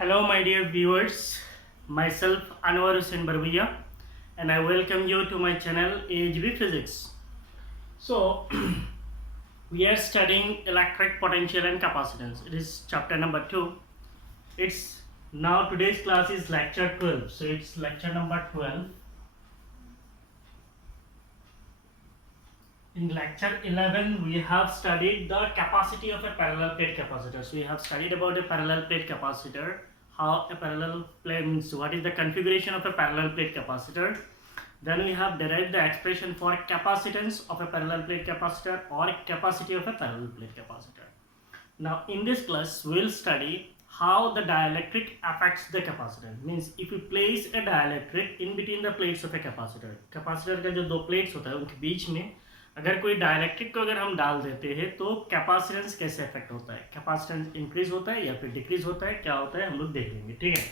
Hello, my dear viewers. Myself Anwar Hussain Barbuya, and I welcome you to my channel AHB Physics. So, we are studying electric potential and capacitance. It is chapter number 2. It's now today's class is lecture 12. So, it's lecture number 12. In lecture 11, we have studied the capacity of a parallel plate capacitor. So, we have studied about a parallel plate capacitor, how a parallel plate means, what is the configuration of a parallel plate capacitor. Then we have derived the expression for capacitance of a parallel plate capacitor or capacity of a parallel plate capacitor. Now, in this class, we will study how the dielectric affects the capacitor. Means if you place a dielectric in between the plates of a capacitor, capacitor का जो दो plates होता है उनके बीच में अगर कोई dielectric को अगर हम डाल देते हैं तो कैपेसिटेंस कैसे इफेक्ट होता है, कैपेसिटेंस इंक्रीज होता है या फिर डिक्रीज होता है, क्या होता है हम लोग देख लेंगे। ठीक है,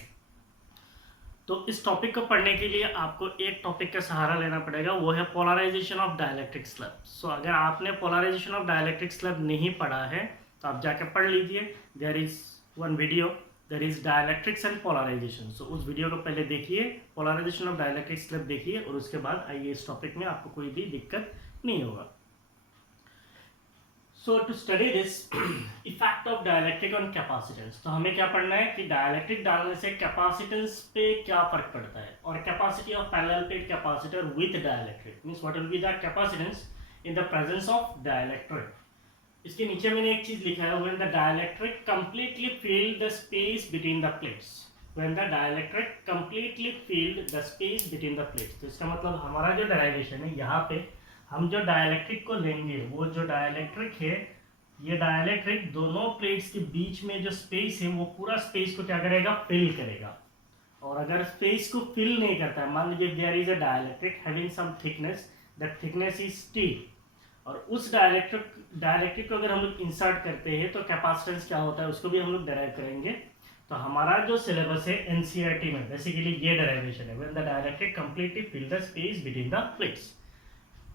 तो इस टॉपिक को पढ़ने के लिए आपको एक टॉपिक का सहारा लेना पड़ेगा, वो है पोलराइजेशन ऑफ डायलैक्ट्रिक स्लैब। सो अगर आपने पोलराइजेशन ऑफ डायलैक्ट्रिक स्लैब नहीं पढ़ा है तो आप जाकर पढ़ लीजिए। There is one video, there is dielectrics and polarization. So उस वीडियो को पहले देखिए, पोलराइजेशन ऑफ डायलैक्ट्रिक स्लैब देखिए और उसके बाद आइए इस टॉपिक में, आपको कोई भी दिक्कत नहीं होगा। So to study this effect of dielectric on capacitance, तो हमें क्या पढ़ना है कि डायलैक्ट्रिक डालने से कैपेसिटेंस पे क्या फर्क पड़ता है, और capacity of parallel plate capacitor with dielectric means what will be the capacitance in the presence of dielectric. इसके नीचे मैंने एक चीज लिखा है, when the dielectric completely fill the space between the plates, when the dielectric completely fill the space between the plates. तो इसका मतलब हमारा जो डेरिवेशन है, यहाँ पे हम जो डायलैक्ट्रिक को लेंगे, वो जो डायलैक्ट्रिक है, ये डायलैक्ट्रिक दोनों प्लेट्स के बीच में जो स्पेस है वो पूरा स्पेस को क्या करेगा, फिल करेगा। और अगर स्पेस को फिल नहीं करता है, मान लीजिए there is a dielectric having some thickness, that thickness is T, और उस डायलैक्ट्रिक को अगर हम लोग इंसर्ट करते हैं तो कैपेसिटेंस क्या होता है उसको भी हम लोग डेराइव करेंगे। तो हमारा जो सिलेबस है एनसीईआरटी में बेसिकली ये डेराइवेशन है, when the dielectric completely fill the space between the plates.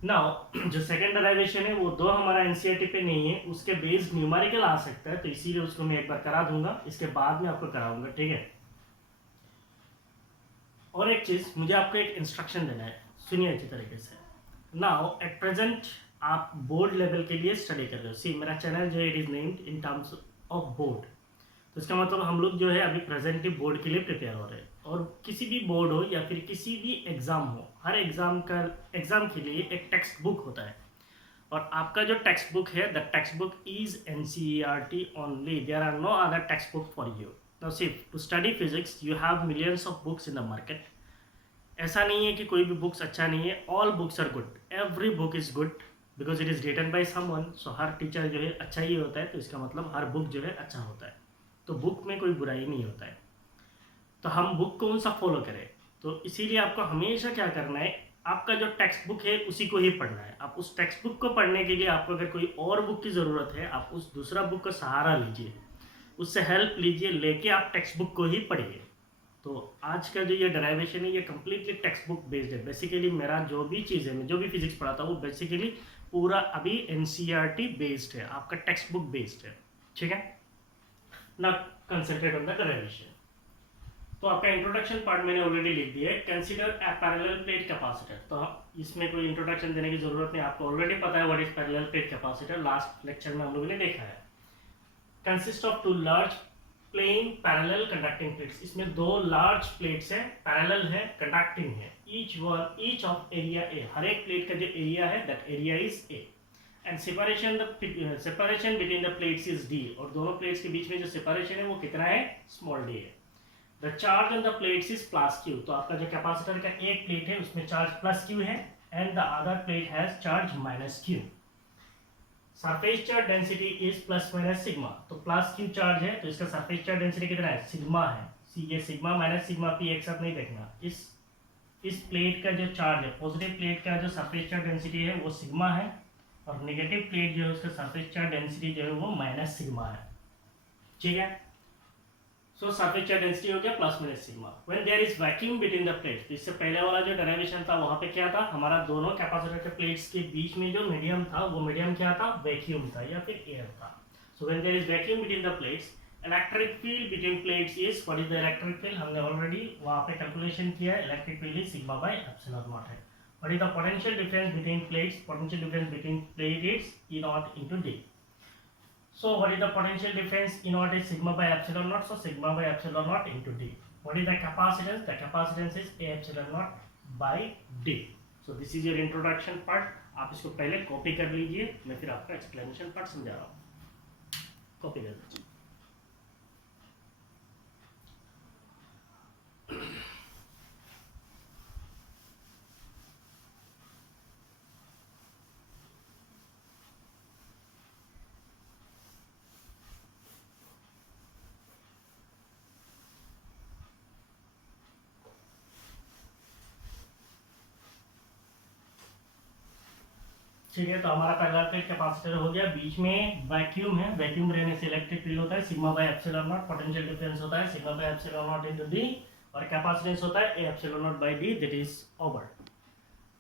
Now जो सेकंड डेरिवेशन है वो दो हमारा एनसीईआरटी पे नहीं है, उसके बेस्ड न्यूमेरिकल आ सकता है, तो इसीलिए उसको मैं एक बार करा दूंगा, इसके बाद में आपको कराऊंगा। ठीक है, और एक चीज मुझे आपको एक इंस्ट्रक्शन देना है, सुनिए अच्छी तरीके से। नाउ एट प्रेजेंट आप बोर्ड लेवल के लिए स्टडी कर रहे हो। सी मेरा चैनल जो है it is named in terms of board, तो इसका मतलब हम लोग जो है अभी प्रेजेंटली बोर्ड के लिए प्रिपेयर हो रहे हैं। और किसी भी बोर्ड हो या फिर किसी भी एग्जाम हो, हर एग्जाम के लिए एक टेक्स्ट बुक होता है, और आपका जो टेक्स्ट बुक है, the text book is NCERT only, there are no other text book for you. Now see to study physics you have millions of books in the market. ऐसा नहीं है कि कोई भी बुक्स अच्छा नहीं है, all books are good, every book is good because it is written by someone. So हर टीचर जो है अच्छा ही होता है, तो इसका मतलब हर बुक जो है अच्छा होता है, तो बुक में कोई बुराई नहीं होता है। तो हम बुक कौन सा फॉलो करें, तो इसीलिए आपको हमेशा क्या करना है, आपका जो टेक्स्ट बुक है उसी को ही पढ़ना है। आप उस टेक्स्ट बुक को पढ़ने के लिए आपको अगर कोई और बुक की ज़रूरत है, आप उस दूसरा बुक का सहारा लीजिए, उससे हेल्प लीजिए, लेके आप टेक्स्ट बुक को ही पढ़िए। तो आज का जो ये डेरिवेशन है ये कम्प्लीटली टेक्स्ट बुक बेस्ड है। बेसिकली मेरा जो भी चीज़ है, मैं जो भी फिजिक्स पढ़ाता हूँ वो बेसिकली पूरा अभी एनसीईआरटी बेस्ड है, आपका टेक्स्ट बुक बेस्ड है। ठीक है, ना कंसंट्रेट ऑन द डेरिवेशन। तो आपका इंट्रोडक्शन पार्ट मैंने ऑलरेडी लिख दिया है, consider a parallel plate capacitor. तो इसमें कोई इंट्रोडक्शन देने की जरूरत नहीं, आपको ऑलरेडी पता है what is parallel plate capacitor, last lecture में हम लोगों ने देखा है। Consist of two large plane parallel conducting plates, इसमें दो लार्ज प्लेट्स हैं, पैरेलल है, कंडक्टिंग है, ईच ऑफ एरिया ए, हर एक प्लेट का जो एरिया है that area is A, and separation between the plates is D, और दोनों प्लेट्स के बीच में जो सेपरेशन है वो कितना है, स्मॉल डी है। The charge on the plates is plus Q, तो आपका जो कैपेसिटर का एक प्लेट है उसमें चार्ज प्लस क्यू है, and the other plate has charge minus Q. Surface charge density is plus minus sigma, तो प्लस क्यू चार्ज है तो इसका सरफेस चार्ज डेंसिटी कितना है, सिग्मा है। ये सिग्मा माइनस सिग्मा पी एक साथ नहीं देखना, इस प्लेट का जो चार्ज है, पॉजिटिव प्लेट का जो सरफेस चार्ज डेंसिटी है वो सिग्मा है, और नेगेटिव प्लेट जो है उसका सरफेस चार्ज डेंसिटी जो है वो माइनस सिग्मा है। ठीक है, सो सरफेस चार्ज डेंसिटी हो गया plus minus sigma. When there is vacuum between the plates, तो इससे पहले वाला जो डेरिवेशन था वहां पे क्या था, हमारा दोनों कैपेसिटर के प्लेट्स के बीच में जो मीडियम था वो मीडियम क्या था, वैक्यूम था या फिर एयर था। So when there is vacuum between the plates electric field between plates is, what is the electric field, हमने ऑलरेडी वहाँ पे कैलकुलेशन किया है, electric field is sigma by epsilon naught है। What is the potential difference between plates, potential difference between plate is E naught into d. So what is the potential difference? E naught is sigma by epsilon naught, so sigma by epsilon naught into d. What is the capacitance? The capacitance is a epsilon naught by d. So this is your introduction part. आप इसको पहले copy कर लीजिए, मैं फिर आपका explanation part समझा रहा हूँ। कॉपी कर लीजिए। ठीक है, तो हमारा पहला प्लेट कैपेसिटर हो गया, बीच में वैक्यूम है, वैक्यूम रहने से इलेक्ट्रिक फील्ड होता है sigma by epsilon naught, potential difference होता है sigma by epsilon naught into D, और कैपेसिटेंस होता है A epsilon naught by D, that is over.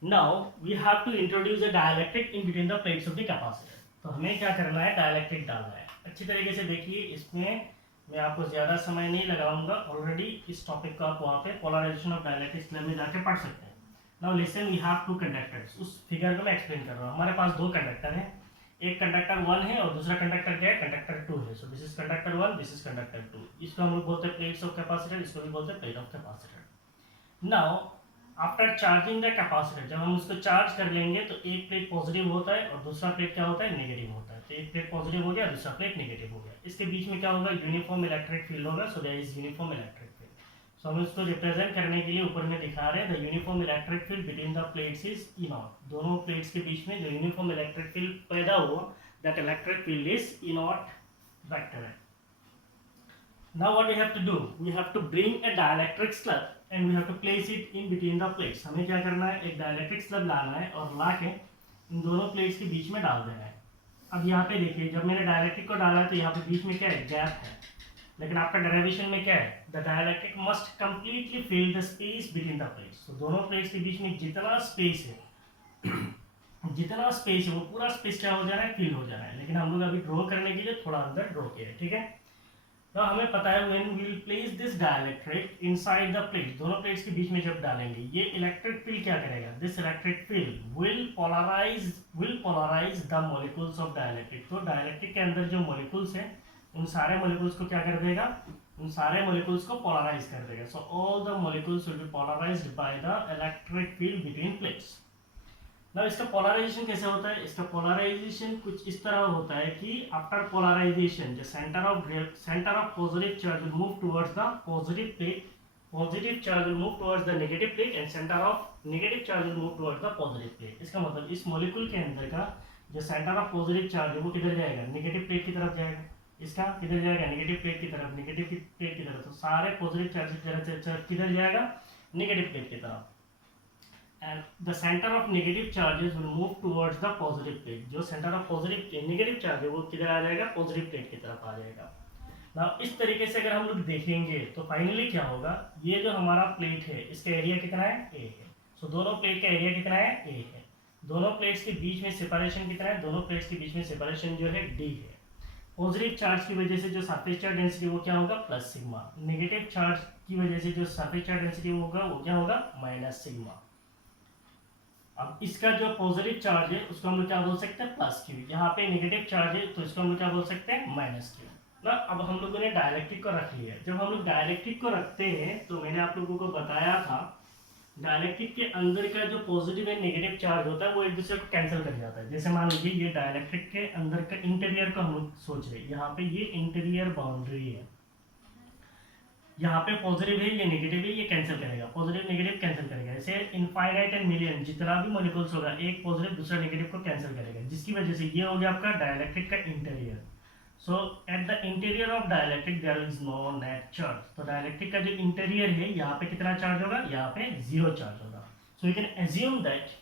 Now we have to introduce a dielectric in between the plates of the capacitor. तो हमें क्या करना है, डाइलेक्ट्रिक डालना है। अच्छी तरीके से देखिए, इसमें मैं आपको ज़्यादा समय नहीं लगाऊंगा, ऑलरेडी इस टॉपिक को आप वहाँ पे पोलराइजेशन ऑफ डाइलेक्ट्रिक्स क्लब में जाके पढ़ सकते हैं। Now listen, we have two conductors. उस फिगर को मैं एक्सप्लेन कर रहा हूँ। हमारे पास दो कंडक्टर हैं, एक कंडक्टर 1 है और दूसरा कंडक्टर क्या है, कंडक्टर 2 है। So this is conductor 1, this is conductor 2। इसको हम लोग बोलते हैं प्लेट्स ऑफ कैपेसिटर, इसको भी बोलते हैं plate of capacitor. Now after charging the capacitor, जब हम उसको चार्ज कर लेंगे तो एक प्लेट पॉजिटिव होता है और दूसरा प्लेट क्या होता है, नेगेटिव होता है। तो एक प्लेट पॉजिटिव हो गया, दूसरा प्लेट नेगेटिव हो गया। इसके बीच में क्या होगा, यूनिफॉर्म इलेक्ट्रिक फील्ड होगा। So there is uniform electric field. So हम इसको रिप्रेजेंट करने के लिए ऊपर में दिखा रहे हैं, the uniform electric field between the plates is E not. दोनों प्लेट्स के बीच में जो यूनिफॉर्म इलेक्ट्रिक फील्ड पैदा हुआ, that electric field is E not vector है। Now what we have to do? We have to bring a dielectric slab and we have to place it in between the plates. हमें क्या करना है, एक dielectric slab लाना है और ला के इन दोनों प्लेट्स के बीच में डाल देना है। अब यहाँ पे देखिए, जब मैंने डायलेक्ट्रिक को डाला है तो यहाँ पे बीच में क्या है, गैप है। लेकिन आपका डेरिवेशन में क्या है, the dielectric must completely fill the space between the plates. तो दोनों प्लेट्स के बीच में जितना स्पेस है जितना स्पेस है वो पूरा स्पेस क्या हो जा रहा है, फिल हो जा रहा है। लेकिन हम लोग अभी ड्रॉ करने के लिए थोड़ा अंदर ड्रॉ किया है, ठीक है। तो हमें पता है when we will place this dielectric inside the plate, दोनों प्लेट्स के बीच में जब डालेंगे, ये इलेक्ट्रिक फील्ड क्या करेगा, this electric field will polarise the molecules of dielectric. तो डाइलेक्ट्रिक के अंदर जो मॉलिक्यूल्स हैं उन सारे मॉलिक्यूल्स को क्या कर देगा, उन सारे मॉलिक्यूल्स को पोलराइज कर देगा। So all the molecules will be polarised by the electric field between plates. ना इसका पोलराइजेशन कैसे होता है, इसका पोलराइजेशन कुछ इस तरह होता है कि after polarisation the centre of positive charge will move towards the positive plate, positive charge will move towards the negative plate and centre of negative charge will move towards the positive plate. इसका मतलब इस molecule के अंदर का जो centre of positive charge है वो किधर जाएगा, नेगेटिव प्लेट की तरफ जाएगा। इसका किधर जाएगा, नेगेटिव प्लेट की तरफ, नेगेटिव प्लेट की तरफ। तो सारे पॉजिटिव चार्ज किधर जाएगा, नेगेटिव प्लेट की तरफ। and the center of negative charges will move towards the positive plate। जो center of positive negative charge है वो किधर आ जाएगा, positive plate की तरफ आ जाएगा। ना इस तरीके से अगर हम लोग देखेंगे तो फाइनली क्या होगा, ये जो हमारा प्लेट है इसका एरिया कितना है, a है। सो दोनों प्लेट का एरिया कितना है, a है। दोनों प्लेट्स के बीच में सेपरेशन कितना है, दोनों प्लेट्स के बीच में सेपरेशन जो है d है। पॉजिटिव चार्ज की वजह से जो सरफेस चार्ज डेंसिटी वो क्या होगा, प्लस सिग्मा। नेगेटिव चार्ज की वजह से जो सरफेस चार्ज डेंसिटी होगा वो क्या होगा, माइनस सिग्मा। अब इसका जो पॉजिटिव चार्ज है उसको हम लोग क्या बोल सकते हैं, प्लस क्यू। यहाँ पे नेगेटिव चार्ज है तो इसको हम लोग क्या बोल सकते हैं, माइनस क्यू ना। अब हम लोगों ने डाइलेक्ट्रिक को रख लिया। जब हम लोग डाइलेक्ट्रिक को रखते हैं तो मैंने आप लोगों को बताया था, डाइलेक्ट्रिक के अंदर का जो पॉजिटिव एंड नेगेटिव चार्ज होता है वो एक दूसरे को कैंसिल कर जाता है। जैसे मान लीजिए ये डाइलेक्ट्रिक के अंदर का इंटीरियर को हम लोग सोच रहे हैं, यहाँ पे ये इंटीरियर बाउंड्री है, यहाँ पे पॉजिटिव है, ये नेगेटिव है, ये कैंसिल करेगा, पॉजिटिव नेगेटिव कैंसिल करेगा। ऐसे इनफाइनाइट एंड मिलियन जितना भी मॉलिक्यूल्स होगा, एक पॉजिटिव दूसरा नेगेटिव को कैंसिल करेगा, जिसकी वजह से ये हो गया आपका डाइलेक्ट्रिक का interior. So at the interior of dielectric there is no net charge. तो डाइलेक्ट्रिक का जो इंटीरियर है यहाँ पे कितना चार्ज होगा, यहाँ पे 0 चार्ज होगा। So you can assume that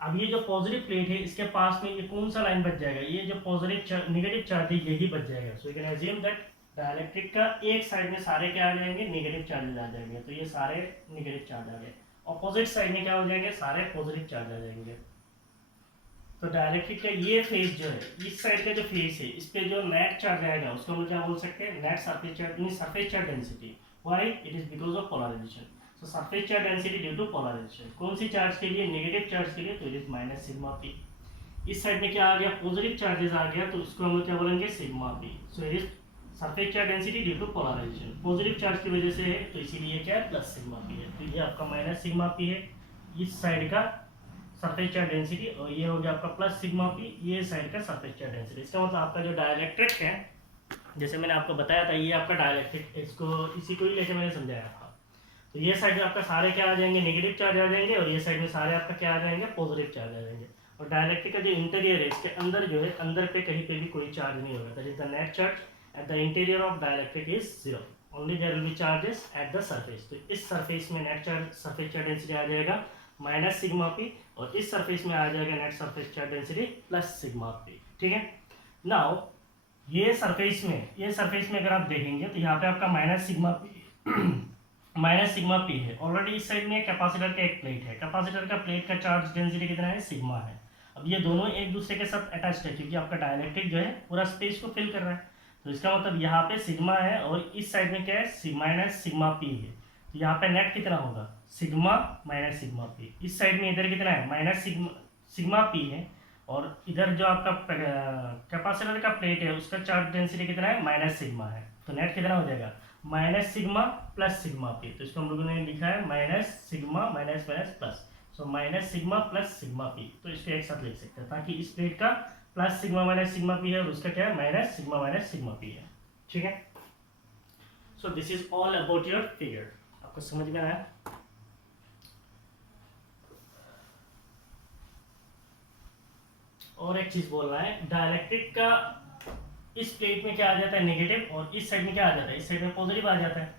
अब ये जो पॉजिटिव प्लेट है इसके पास में ये कौन सा लाइन बच जाएगा, ये जो पॉजिटिव नेगेटिव चार्ज है यही बच जाएगा। So you can assume that dielectric का एक साइड में सारे क्या आ जाएंगे, नेगेटिव चार्जेस आ जाएंगे। तो ये सारे नेगेटिव चार्ज आ गए। अपोजिट साइड में क्या हो जाएंगे, सारे पॉजिटिव चार्ज आ जाएंगे। तो डायरेक्ट्रिक का ये फेस जो है, इस साइड का जो फेस है, इस पे जो नेट चार्ज आएगा उसको हम क्या बोल सकते हैं, net surface charge mean surface charge density. Why? It is because of polarisation. So surface charge density due to polarisation. कौन सी चार्ज के लिए? नेगेटिव चार्ज के लिए, तो it is minus sigma P. इस साइड में क्या आ गया? पॉजिटिव चार्जेस आ गया, तो उसको हम क्या बोलेंगे? Sigma P. So it is surface charge density due to polarisation. Positive charge की वजह से है, तो इसीलिए क्या है? प्लस सिग्मा पी है। तो ये आपका माइनस सिग्मा पी है इस साइड का सरफेस चार्ज डेंसिटी, और ये हो गया आपका प्लस सिग्मा पी ये साइड का सरफेस चार्ज डेंसिटी। इसका मतलब आपका जो डाइलेक्ट्रिक है, जैसे मैंने आपको बताया था, ये आपका डाइलेक्ट्रिक, इसको इसी को ही लेके मैंने समझाया था। तो ये साइड में आपका सारे क्या आ जाएंगे? नेगेटिव चार्ज आ जाएंगे, और ये साइड में सारे आपका क्या आ जाएंगे? पॉजिटिव चार्ज आ जाएंगे। और डाइलेक्ट्रिक का जो इंटीरियर है, इसके अंदर जो है, अंदर पे कहीं पे भी कोई चार्ज नहीं होगा। That is the net charge at the interior of dielectric is 0। Only there will be charges at the surface. तो इस सरफेस में net charge surface charge density आ जाएगा माइनस सिग्मा पी, और इस सरफेस में आ जाएगा net surface charge density plus sigma P. ठीक है। नाउ ये सरफेस में अगर आप देखेंगे तो यहाँ पे आपका minus sigma P minus sigma P है। ऑलरेडी इस साइड में कैपेसिटर का एक प्लेट है, कैपेसिटर का प्लेट का चार्ज डेंसिटी कितना है? सिग्मा है। अब ये दोनों एक दूसरे के साथ अटैच्ड है, क्योंकि आपका डाइलेक्ट्रिक जो है पूरा स्पेस को फिल कर रहा है। तो इसका मतलब यहाँ पे सिग्मा है, और इस साइड में क्या है? माइनस सिग्मा पी है। तो यहाँ पे नेट कितना होगा? Sigma minus sigma P. इस साइड में इधर कितना है? माइनस सिग्मा पी है, और इधर जो आपका कैपेसिटर का प्लेट है उसका चार्ज डेंसिटी कितना है? माइनस सिग्मा है। तो नेट कितना हो जाएगा? Minus sigma plus sigma P. तो इसको हम लोगों ने लिखा है minus sigma minus minus plus. So minus sigma plus sigma P. तो इसको एक साथ लिख सकते हैं, ताकि इस प्लेट का plus sigma minus sigma P है, और उसका क्या है? Minus sigma minus sigma P है। ठीक है। So this is all about your figure. आपको समझ में आया? और एक चीज बोलना है, डाइलेक्ट्रिक का इस प्लेट में क्या आ जाता है? नेगेटिव, और इस साइड में क्या आ जाता है? इस साइड में पॉजिटिव आ जाता है।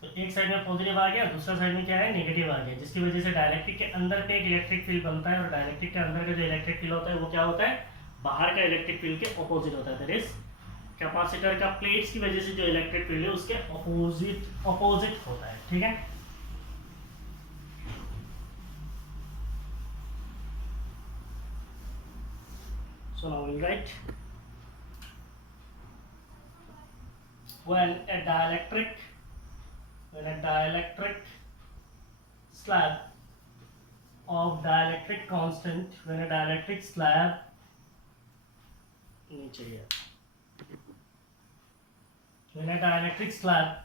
तो एक साइड में पॉजिटिव आ गया, दूसरा साइड में क्या है? नेगेटिव आ गया, जिसकी वजह से डाइलेक्ट्रिक के अंदर पे एक इलेक्ट्रिक फील्ड बनता है, और डाइलेक्ट्रिक के अंदर का जो इलेक्ट्रिक फील्ड होता है वो क्या होता है? बाहर का इलेक्ट्रिक फील्ड के ऑपोजिट होता है। दैट इज कैपेसिटर का प्लेट्स की वजह से जो इलेक्ट्रिक फील्ड है उसके ऑपोजिट होता है। ठीक है। So now we write, when a dielectric slab of dielectric constant, when a dielectric slab when a dielectric slab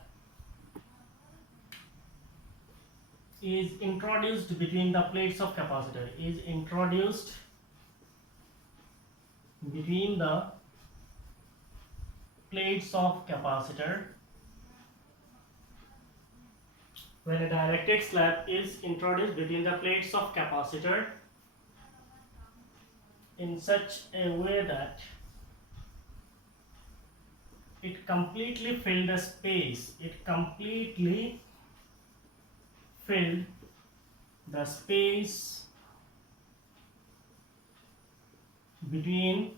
is introduced between the plates of capacitor, is introduced between the plates of capacitor, when a dielectric slab is introduced between the plates of capacitor in such a way that it completely filled the space, between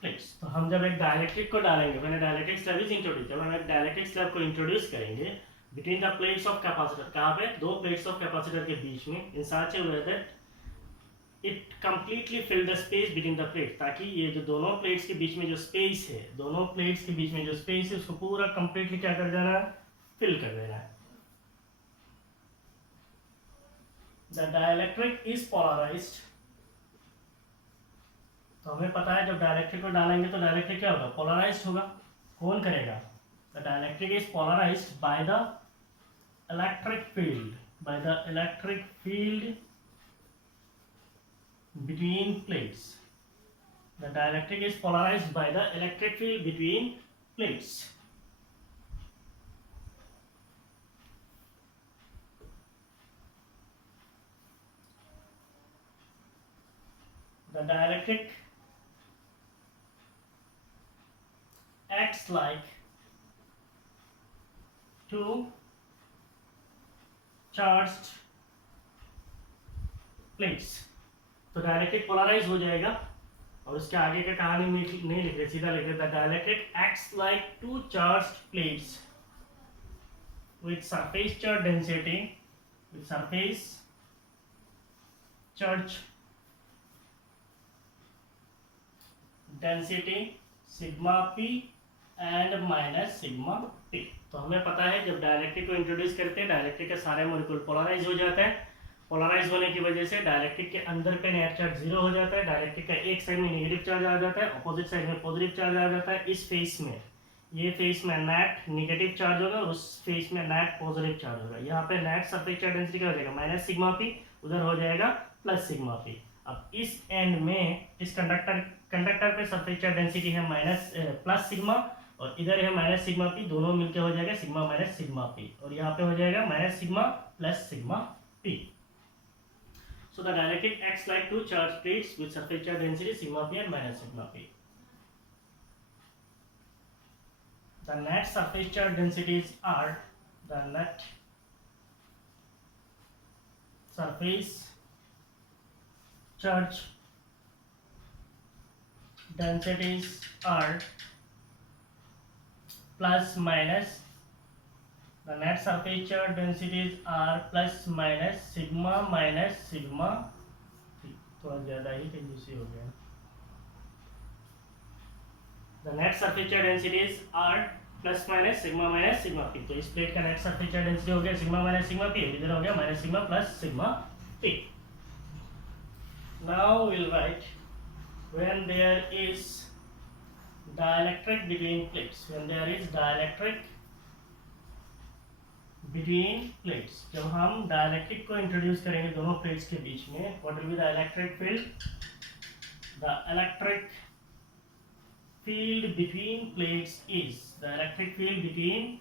plates. तो हम जब एक dielectric को डालेंगे, मैंने dielectric slab is introduce, जब हम एक डाइलेक्ट्रिक स्लैब को इंट्रोड्यूस करेंगे between the plates of capacitor, कहाँ पे? दो प्लेट्स ऑफ कैपेसिटर के बीच में, in such a way that it completely fill the space between the plate, ताकि ये जो दोनों प्लेट्स के बीच में जो स्पेस है, दोनों प्लेट्स के बीच में जो स्पेस है उसको पूरा कंप्लीटली क्या कर देना है? फिल कर देना है। The dielectric is polarised. तो हमें पता है जब डाइलेक्ट्रिक को डालेंगे तो डाइलेक्ट्रिक क्या होगा? पोलराइज्ड होगा। कौन करेगा? The dielectric is polarised by the electric field between plates. The dielectric is polarized by the electric field between plates. The dielectric acts like two charged plates. तो डाइलेक्ट्रिक पोलराइज हो जाएगा, और उसके आगे का कहानी नहीं लिख रहे, सीधा लिख रहे, the dielectric acts like two charged plates with surface charge density sigma P and minus sigma P. तो हमें पता है जब डायरेक्ट्रिक को इंट्रोड्यूस करते हैं डायरेक्ट्रिक के सारे मॉलिक्यूल पोलराइज हो जाता है। पोलराइज होने की वजह से डायरेक्ट्रिक के अंदर पे नेट चार्ज जीरो हो जाता है। डायरेक्ट्रिक का एक साइड में नेगेटिव चार्ज आ जाता है, अपोजिट साइड में पॉजिटिव चार्ज आ जाता है। इस फेस में, ये फेस में नेट नेगेटिव चार्ज होगा और उस फेस में नेट पॉजिटिव चार्ज होगा। यहाँ पे नेट सरफेस चार्ज डेंसिटी क्या हो जाएगा, माइनस सिग्मा पी, उधर हो जाएगा प्लस सिग्मा पी। अब इस एंड में इस कंडक्टर पे सरफेस चार्ज डेंसिटी है माइनस प्लस सिग्मा और इधर है माइनस सिग्मा पी, दोनों मिलकर हो जाएगा सिग्मा माइनस सिग्मा पी और यहाँ पे हो जाएगा minus sigma plus sigma P. So the dielectric acts like two charge plates with surface charge density sigma p and minus sigma p. The net surface charge densities are the net surface charge densities are plus minus the net surface charge densities are plus minus sigma minus sigma p। थोड़ा ज़्यादा ही कंजूसी हो गया। The net surface charge densities are plus minus sigma minus sigma p। तो इस plate का net surface charge density हो गया sigma minus sigma p, इधर हो गया minus sigma plus sigma p। Now we'll write when there is dielectric between plates। When there is dielectric between plates, जब हम डायलेक्ट्रिक को इंट्रोड्यूस करेंगे दोनों प्लेट्स के बीच में, what will be the electric field? The electric field between plates is, the electric field between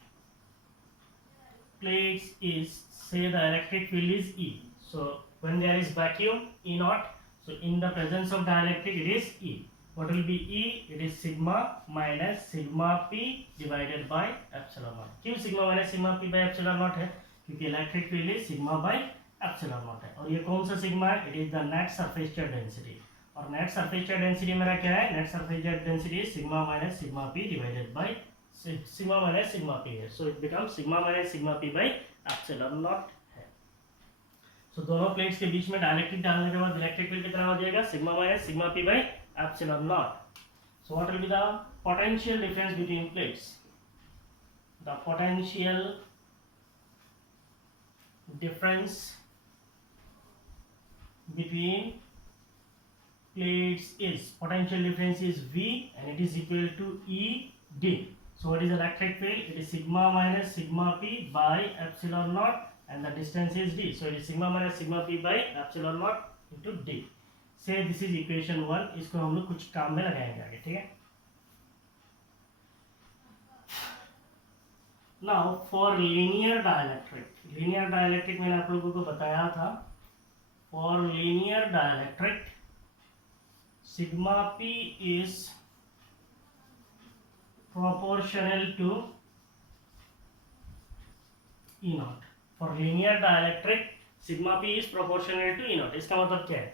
plates is, say the electric field is E. So when there is vacuum E naught, so in the presence of dielectric it is E. What will be E? It is sigma minus sigma p divided by epsilon naught। क्यों sigma minus sigma p by epsilon naught है? क्योंकि electric field is sigma by epsilon naught है। और ये कौन सा sigma है? It is the net surface charge density। और net surface charge density मेरा क्या है? Net surface charge density is sigma minus sigma p divided by sigma minus sigma p है। So it becomes sigma minus sigma p by epsilon naught है। So दोनों plates के बीच में dielectric डालने के बाद इलेक्ट्रिक फील्ड कितना हो जाएगा? sigma minus sigma p by epsilon naught। So what will be the potential difference between plates? The potential difference between plates is, potential difference is V and it is equal to E D। So what is electric field? It is sigma minus sigma p by epsilon naught and the distance is D। So it is sigma minus sigma p by epsilon naught into D। से this is equation 1। इसको हम लोग कुछ काम में लगाएंगे आगे, ठीक है। नाउ फॉर लीनियर डायलेक्ट्रिक मैंने आप लोगों को बताया था, for linear dielectric sigma P is proportional to E naught. For linear dielectric sigma P is proportional to E naught. इसका मतलब क्या है?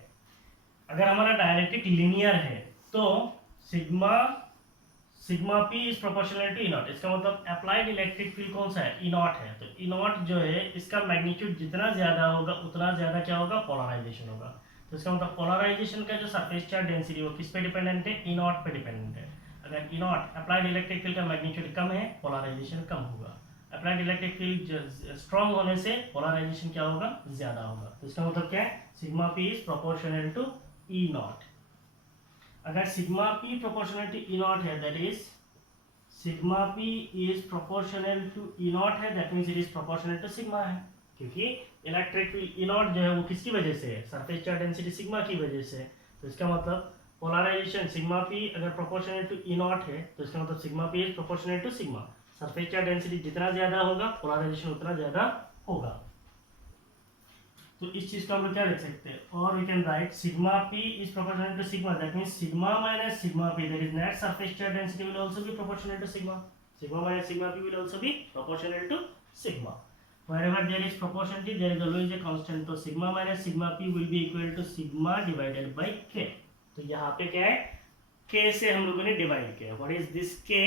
अगर हमारा डायलेक्ट्रिक लीनियर है तो sigma P is proportional to E naught. इसका मतलब अप्लाइड इलेक्ट्रिक फील्ड कौन सा है? ई नॉट है। तो ई नॉट जो है इसका मैग्नीट्यूड जितना ज्यादा होगा उतना ज्यादा क्या होगा? पोलराइजेशन होगा। तो इसका मतलब पोलराइजेशन का जो सरफेस चार्ज डेंसिटी वो किस पे डिपेंडेंट है? ई नॉट पे डिपेंडेंट है। अगर ई नॉट अप्लाइड इलेक्ट्रिक फील्ड का मैग्नीट्यूड कम है, पोलराइजेशन कम होगा। अप्लाइड इलेक्ट्रिक फील्ड स्ट्रॉन्ग होने से पोलराइजेशन क्या होगा? ज्यादा होगा। तो इसका मतलब क्या है? Sigma P is proportional to E naught। अगर sigma p proportional to E naught है, that is sigma p is proportional to E naught है, that means it is proportional to sigma है। क्योंकि इलेक्ट्रिक फील्ड E naught जो है वो किसकी वजह से है? सरफेस चार्ज डेंसिटी सिग्मा की वजह से। तो इसका मतलब पोलराइजेशन सिग्मा p अगर प्रोपोर्शनल टू E naught है तो इसका मतलब sigma p is proportional to sigma. Surface charge density जितना ज्यादा होगा पोलराइजेशन उतना ज्यादा होगा। तो इस चीज को हम लोग क्या लिख सकते हैं? और we can write sigma p is proportional to sigma, that means sigma minus sigma p, that is net surface charge density will also be proportional to sigma. Sigma minus sigma p will also be proportional to sigma. Wherever there is proportionality there is always a constant। तो sigma minus sigma p will be equal to sigma divided by k। तो यहाँ पे क्या है? k से हम लोगों ने डिवाइड किया। What is this k?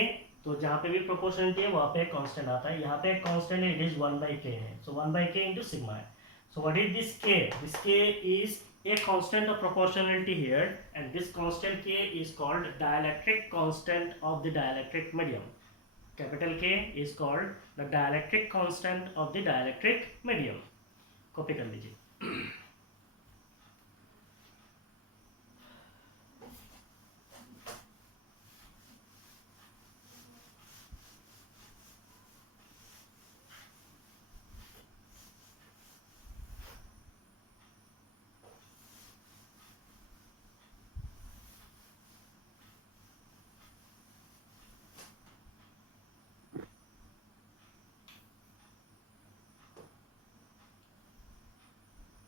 तो जहाँ पे भी प्रोपोर्शनलिटी है वहाँ पे कांस्टेंट आता है। यहाँ पे कांस्टेंट है, इट इज 1/k है। सो 1/k into सिग्मा है। So what is this k? This k is a constant of proportionality here, and this constant K is called dielectric constant of the dielectric medium. Capital K is called the dielectric constant of the dielectric medium. Copy कर लीजिए.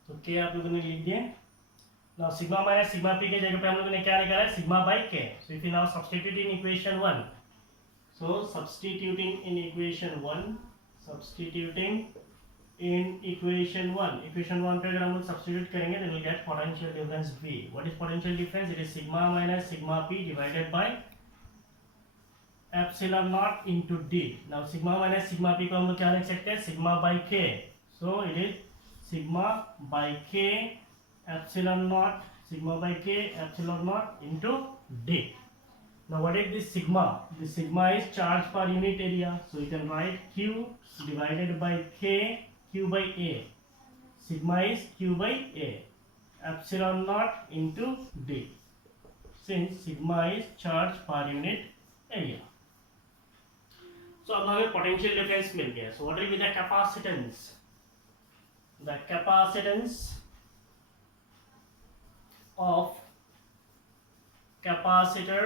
तो के आप लोगों ने लिख दिए. Now sigma minus sigma P के जगह पे हम लोगों ने क्या निकाला है, sigma by K. So if you now substitute in equation 1, so substituting in equation 1, substituting in equation 1, equation 1 पे अगर हम लोग सब्स्टिट्यूट करेंगे then we get potential difference V. What is potential difference? It is sigma minus sigma p divided by epsilon naught into d. Now sigma minus sigma p को हम लोग क्या लिख सकते हैं, sigma by k. So it is sigma by k epsilon naught, sigma by k epsilon naught into d. Now what is this sigma? This sigma is charge per unit area, so you can write q divided by k, q by a. Sigma is q by a, epsilon naught into d, since sigma is charge per unit area. So अब हमें potential difference मिल गया. So what will be the capacitance? The capacitance of capacitor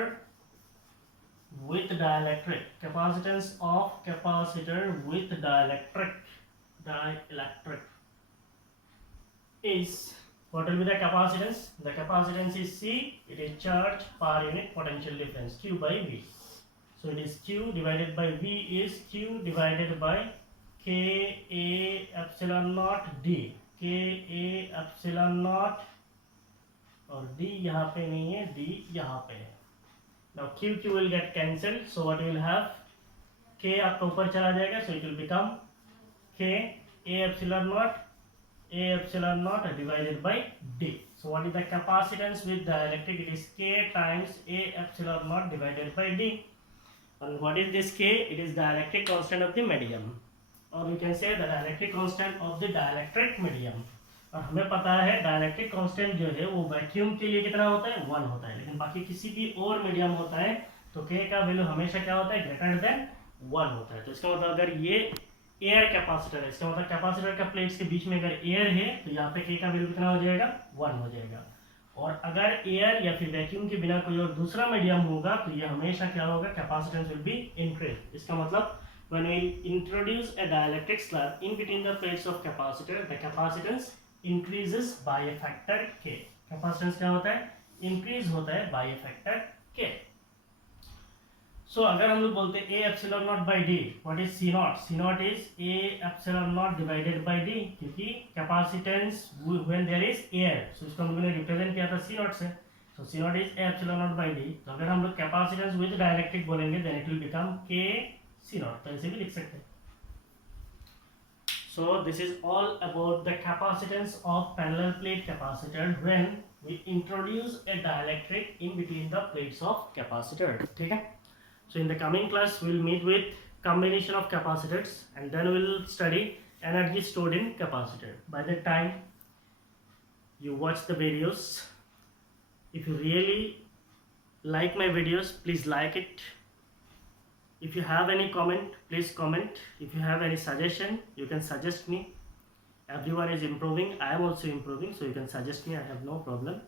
with dielectric, capacitance of capacitor with dielectric is, what will be the capacitance? The capacitance is C. It is charge per unit potential difference, Q by V. So it is Q divided by V is Q divided by K A epsilon naught D. K A epsilon naught, और D यहाँ पे नहीं है, D यहाँ पे है. Now Q will get cancelled, so what you will have, K आपका ऊपर चला जाएगा, so it will become K A epsilon naught divided by D. So what is the capacitance with dielectric? It is K times A epsilon naught divided by D. And what is this K? It is dielectric constant of the medium. और you can say the dielectric constant of the dielectric medium. और हमें पता है dielectric constant जो है वो vacuum के लिए कितना होता है, 1 होता है. लेकिन बाकी किसी भी और मीडियम होता है तो के का वैल्यू हमेशा क्या होता है, ग्रेटर देन 1 होता है. तो इसका मतलब अगर ये एयर कैपेसिटर है, इसका मतलब कैपेसिटर का प्लेट्स के बीच में अगर एयर है तो यहाँ पे के का वैल्यू कितना हो जाएगा, 1 हो जाएगा. और अगर एयर या फिर वैक्यूम के बिना कोई और दूसरा मीडियम होगा तो ये हमेशा क्या होगा, कैपेसिटेंस विल बी इंक्रीज. इसका मतलब when we introduce a dielectric slab in between the plates of capacitor, the capacitance increases by a factor k. Capacitance क्या होता है, increase होता है by a factor k. So अगर हम लोग बोलते हैं a epsilon naught by d, what is c naught? C naught is a epsilon naught divided by d, क्योंकि capacitance when there is air, so इसको हम लोगों ने represent किया था c naught से. So c naught is a epsilon naught by d. तो अगर हम लोग capacitance with dielectric बोलेंगे then it will become k C naught, तो ऐसे भी लिख सकते हैं. So this is all about the capacitance of parallel plate capacitor when we introduce a dielectric in between the plates of capacitor. ठीक है? So in the coming class we will meet with combination of capacitors and then we will study energy stored in capacitor. By that time you watch the videos. If you really like my videos, please like it. If you have any comment, please comment. If you have any suggestion, you can suggest me. Everyone is improving. I am also improving, so you can suggest me. I have no problem.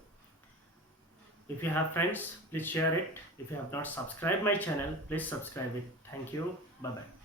If you have friends, please share it. If you have not subscribed my channel, please subscribe it. Thank you. Bye bye.